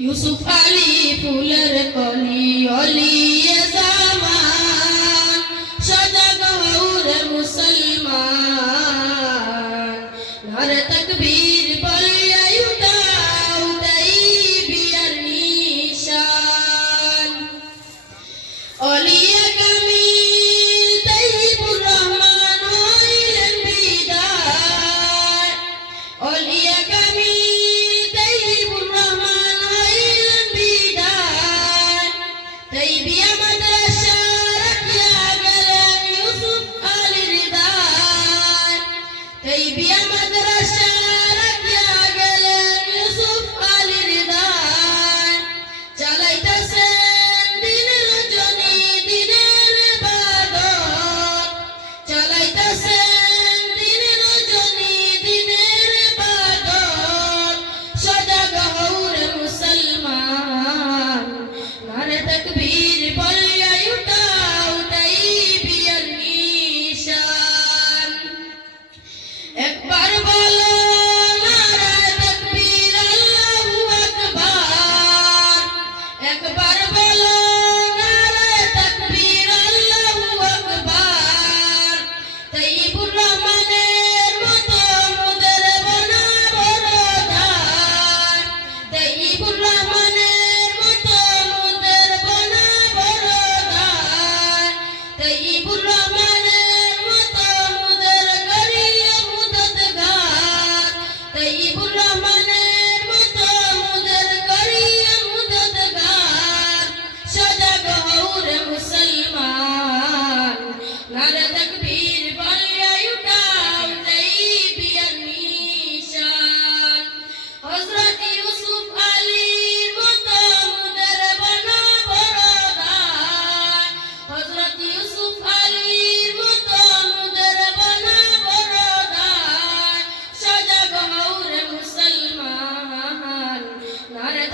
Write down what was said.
ইউসুফ আলী ফুলের কলি অলিয়ে জামান সজাগ হউরে মুসলমান নারে তাকবীর বলিয়া উঠাও তাই বিয়ার নিশান অলিয়ে কামিল তাইয়িবুর রহমান হইলেন বিদায় অলিয়ে কামিল তাইয়িবুর রহমান হইলেন বিদায় তাইবিয়া মাদ্রাসা রাখিয়া গেলেন ইউসুফ আলীর দায় তাইবিয়া মাদ্রাসা রাখিয়া গেলেন ইউসুফ আলীর দায় চালাইতেছেন দিনের রজনী দিনের ইবাদত চালাইতেছেন দিনের রজনী দিনের ইবাদত সজাগ হউরে মুসলমান নারে তাকবীর বলিয়া উঠাও তাই বিয়ার নিশান একবার বলো নারে তাকবীর আল্লাহু আকবার একবার বলো নারে তাকবীর আল্লাহু আকবার তাইয়িবুর রহমানের মতো মুদের বানাবো রোজার তাইয়িবুর রহমানের মতো মুদের বানাবো রোজার তাইয়িবুর রহমানের মতো মুদের করিয়া মুদতগার তাইয়িবুর রহমানের মতো মুদের করিয়া মুদতগার সজাগ হউরে মুসলমান নারে তাকবীর বলিয়া উঠাও তাই বিয়ার নিশান হযরত ইউসুফ আলীর মতো মুদের বানাবো রোজার হযরত ইউসুফ আলীর মতো মুদের বানাবো রোজার সজাগ হউরে মুসলমান নারে